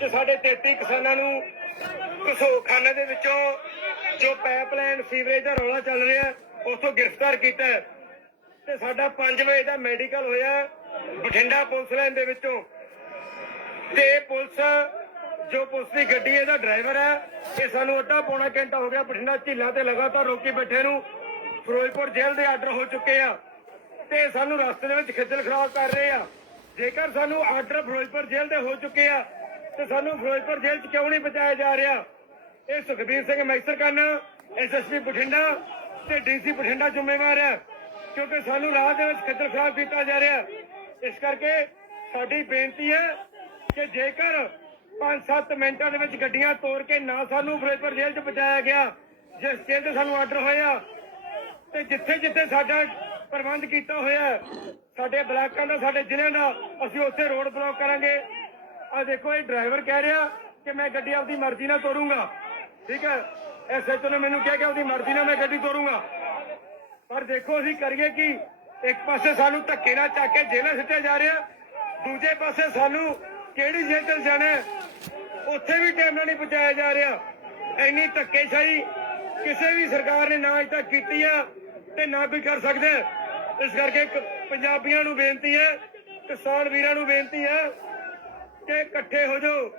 ਅੱਜ ਸਾਡੇ 33 ਕਿਸਾਨਾਂ ਨੂੰ ਘਸੋਖਾਨੇ ਦੇ ਵਿੱਚੋਂ ਜੋ ਪਾਈਪਲਾਈਨ ਸੀਵਰੇਜ ਦਾ ਰੌਲਾ ਚੱਲ ਰਿਹਾ ਉਥੋਂ ਗ੍ਰਿਫਤਾਰ ਕੀਤਾ ਤੇ ਸਾਡਾ 5 ਵਜੇ ਦਾ ਮੈਡੀਕਲ ਹੋਇਆ ਬਠਿੰਡਾ ਪੁਲਿਸ ਲਾਈਨ ਦੇ ਵਿੱਚੋਂ। ਤੇ ਪੁਲਿਸ, ਜੋ ਪੁਲਿਸ ਦੀ ਗੱਡੀ ਇਹਦਾ ਡਰਾਈਵਰ ਹੈ। ਇਹ ਸਾਨੂੰ ਅੱਧਾ ਪੌਣਾ ਘੰਟਾ ਹੋ ਗਿਆ ਬਠਿੰਡਾ ਝੀਲਾਂ ਤੇ ਲਗਾਤਾਰ ਰੋਕੀ ਬੈਠੇ ਨੂੰ। ਫਿਰੋਜ਼ਪੁਰ ਜੇਲ੍ਹ ਦੇ ਆਰਡਰ ਹੋ ਚੁੱਕੇ ਆ। ਤੇ ਸਾਨੂੰ ਰਸਤੇ ਦੇ ਵਿੱਚ ਖੱਜਲ ਖਰਾਬ ਕਰ ਰਹੇ ਆ। ਜੇਕਰ ਸਾਨੂੰ ਆਰਡਰ ਫਿਰੋਜ਼ਪੁਰ ਜੇਲ੍ਹ ਦੇ ਹੋ ਚੁੱਕੇ ਆ ਤੇ ਸਾਨੂੰ ਫਿਰੋਜ਼ਪੁਰ ਜੇਲ੍ਹ 'ਚ ਕਿਉਂ ਨਹੀਂ ਪਹੁੰਚਾਇਆ ਜਾ ਰਿਹਾ? ਇਹ ਸੁਖਬੀਰ ਸਿੰਘ ਮੈਸਰ ਐਸਐਸਪੀ ਬਠਿੰਡਾ ਤੇ ਡੀਸੀ ਬਠਿੰਡਾ ਜ਼ਿੰਮੇਵਾਰ ਹੈ, ਕਿਉਂਕਿ ਸਾਨੂੰ ਰਾਹ ਦੇ ਵਿੱਚ ਖੱਜਲ ਖਰਾਬ ਕੀਤਾ ਜਾ ਰਿਹਾ ਇਸ ਕਰਕੇ ਸਾਡੀ ਬੇਨਤੀ ਹੈ ਕਿ ਜੇਕਰ 5-7 ਮਿੰਟਾਂ ਦੇ ਵਿੱਚ ਗੱਡੀਆਂ ਤੋੜ ਕੇ ਨਾ ਸਾਨੂੰ ਫਿਰੋਜ਼ਪੁਰ ਜੇਲ੍ਹ 'ਚ ਪਹੁੰਚਾਇਆ ਗਿਆ, ਜਿਸ ਜੇਲ੍ਹ ਤੇ ਸਾਨੂੰ ਆਰਡਰ ਹੋਇਆ, ਤੇ ਜਿੱਥੇ ਜਿੱਥੇ ਸਾਡਾ ਪ੍ਰਬੰਧ ਕੀਤਾ ਹੋਇਆ, ਸਾਡੇ ਬਲਾਕਾਂ ਦਾ, ਸਾਡੇ ਜ਼ਿਲ੍ਹਿਆਂ ਦਾ, ਅਸੀਂ ਉੱਥੇ ਰੋਡ ਬਲੌਕ ਕਰਾਂਗੇ। ਆ ਦੇਖੋ, ਇਹ ਡਰਾਈਵਰ ਕਹਿ ਰਿਹਾ ਕਿ ਮੈਂ ਗੱਡੀ ਆਪਦੀ ਮਰਜ਼ੀ ਨਾਲ ਤੋਰੂੰਗਾ। ਠੀਕ ਹੈ? ਐਸਐਚਓ ਨੇ ਮੈਨੂੰ ਕਿਹਾ ਕਿ ਆਪਦੀ ਮਰਜ਼ੀ ਨਾਲ ਮੈਂ ਗੱਡੀ ਤੋਰੂੰਗਾ। ਪਰ ਦੇਖੋ, ਅਸੀਂ ਕਰੀਏ ਕਿ? ਇੱਕ ਪਾਸੇ ਸਾਨੂੰ ਧੱਕੇ ਨਾਲ ਚੱਕ ਕੇ ਜੇਲ੍ਹਾਂ ਸਿੱਟਿਆ ਜਾ ਰਿਹਾ। ਦੂਜੇ ਪਾਸੇ ਸਾਨੂੰ ਕਿਹੜੀ ਜੇਲ੍ਹ ਚ ਜਾਣਾ ਉੱਥੇ ਵੀ ਟਾਈਮ ਨਾਲ ਨਹੀਂ ਪਹੁੰਚਾਇਆ ਜਾ ਰਿਹਾ। ਇੰਨੀ ਧੱਕੇਸ਼ਾਹੀ ਕਿਸੇ ਵੀ ਸਰਕਾਰ ਨੇ ਨਾ ਅਜੇ ਤੱਕ ਕੀਤੀ ਆ ਤੇ ਨਾ ਕੋਈ ਕਰ ਸਕਦਾ। ਇਸ ਕਰਕੇ ਪੰਜਾਬੀਆਂ ਨੂੰ ਬੇਨਤੀ ਹੈ, ਕਿਸਾਨ ਵੀਰਾਂ ਨੂੰ ਬੇਨਤੀ ਹੈ ਕਿ ਇਕੱਠੇ ਹੋ ਜਾਓ।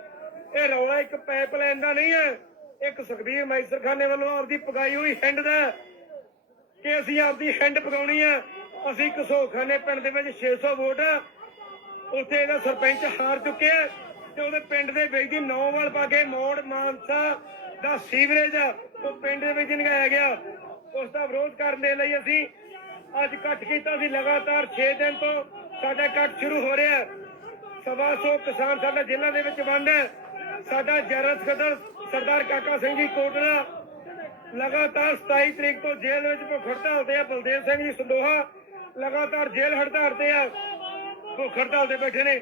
ਇਹ ਰੌਲਾ ਇੱਕ ਪਾਈਪਲਾਈਨ ਦਾ ਨਹੀਂ ਹੈ। ਇੱਕ ਸੁਖਬੀਰ ਮੈਸਰਖਾਨੇ ਵੱਲੋਂ ਆਪਦੀ ਪਗਾਈ ਹੋਈ ਹਿੰਡ ਦਾ ਕਿ ਅਸੀਂ ਆਪਦੀ ਹਿੰਡ ਪਗਾਉਣੀ ਹੈ। ਅਸੀਂ ਕਸੋਖਾਨੇ ਪਿੰਡ ਦੇ ਵਿੱਚ 600 ਵੋਟ ਉੱਥੇ ਇਹਦਾ ਸਰਪੰਚ ਹਾਰ ਚੁੱਕਿਆ ਤੇ ਉਹਦੇ ਪਿੰਡ ਦੇ ਵਿੱਚ ਦੀ ਨੌਵਾਲ ਪਾ ਕੇ ਮੋੜ ਮਾਨਸਾ ਦਾ ਸੀਵਰੇਜ ਉਹ ਪਿੰਡ ਦੇ ਵਿੱਚ ਨਿਗਾਇਆ ਗਿਆ। ਉਸ ਦਾ ਵਿਰੋਧ ਕਰਨ ਦੇ ਲਈ ਅਸੀਂ ਅੱਜ ਇਕੱਠ ਕੀਤਾ ਸੀ। ਲਗਾਤਾਰ 6 ਦਿਨ ਤੋਂ ਸਾਡਾ ਇਕੱਠ ਸ਼ੁਰੂ ਹੋ ਰਿਹਾ ਸਵਾ ਸੌ ਕਿਸਾਨ ਸਾਡਾ ਜ਼ਿਲ੍ਹਾ ਦੇ ਵਿੱਚ ਬੰਦ ਹੈ ਸਾਡਾ ਜਨਰਲ ਸਕੱਤਰ ਸਰਦਾਰ ਕਾਕਾ ਸਿੰਘ ਜੀ ਕੋਟਲਾ ਲਗਾਤਾਰ 27 ਤਰੀਕ ਤੋਂ ਜੇਲ੍ਹ ਵਿੱਚ ਭੁੱਖ ਹੜਤਾਲ ਤੇ ਆ, ਬਲਦੇਵ ਸਿੰਘ ਜੀ ਸੰਦੋਹਾ ਲਗਾਤਾਰ ਜੇਲ੍ਹ ਹੜਤਾਲ ਤੇ ਆ ਭੁੱਖ ਹੜਤਾਲ ਤੇ ਬੈਠੇ ਨੇ।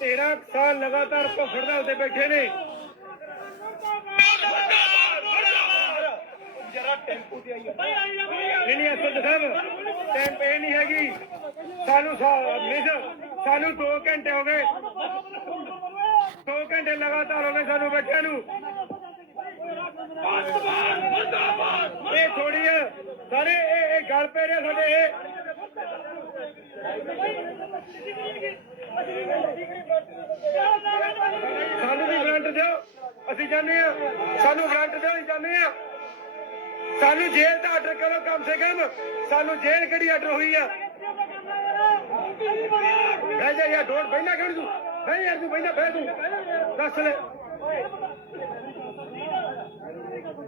13 ਸਾਲ ਲਗਾਤਾਰ ਭੁੱਖ ਹੜਤਾਲ ਤੇ ਬੈਠੇ ਨੇ ਨਹੀਂ ਅਸਲ ਸਾਹਿਬ ਟਾਈਮ ਇਹ ਨਹੀਂ ਹੈਗੀ। ਸਾਨੂੰ ਮਿਸ ਸਾਨੂੰ 2 ਘੰਟੇ ਹੋ ਗਏ। 2 ਘੰਟੇ ਲਗਾਤਾਰ ਹੋ ਗਏ ਸਾਨੂੰ ਬੈਠੇ ਨੂੰ। ਇਹ ਥੋੜੀ ਆ। ਸਾਰੇ ਇਹ ਇਹ ਗੱਲ ਪੈ ਰਿਹਾ ਸਾਡੇ ਇਹ। ਸਾਨੂੰ ਵੀ ਗਰੰਟ ਦਿਓ। ਅਸੀਂ ਜਾਂਦੇ ਆ ਸਾਨੂੰ ਗਰੰਟ ਦਿਓ, ਅਸੀਂ ਜਾਂਦੇ ਆ ਸਾਨੂੰ ਜੇਲ੍ਹ ਦਾ ਆਰਡਰ ਕਰੋ ਕਮ ਸੇ ਕਮ। ਸਾਨੂੰ ਜੇਲ੍ਹ ਕਿਹੜੀ ਆਰਡਰ ਹੋਈ ਆ? ਬਹਿ ਜਾ ਯਾਰ, ਡੋਰ ਬੈਠਾ ਕਿਹੜੀ ਤੂੰ? ਬਹਿ ਯਾਰ, ਤੂੰ ਬੈਠਾ ਬਹਿ ਤੂੰ। ਦੱਸ ਲੈ।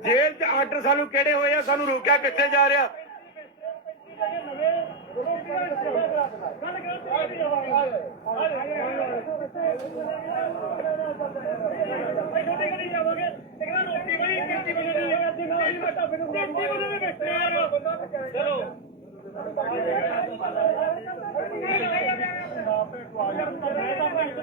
ਜੇਲ੍ਹ 'ਚ ਆਰਡਰ ਸਾਨੂੰ ਕਿਹੜੇ ਹੋਏ ਆ? ਸਾਨੂੰ ਰੋਕਿਆ ਕਿੱਥੇ ਜਾ ਰਿਹਾ? ਚਲੋ।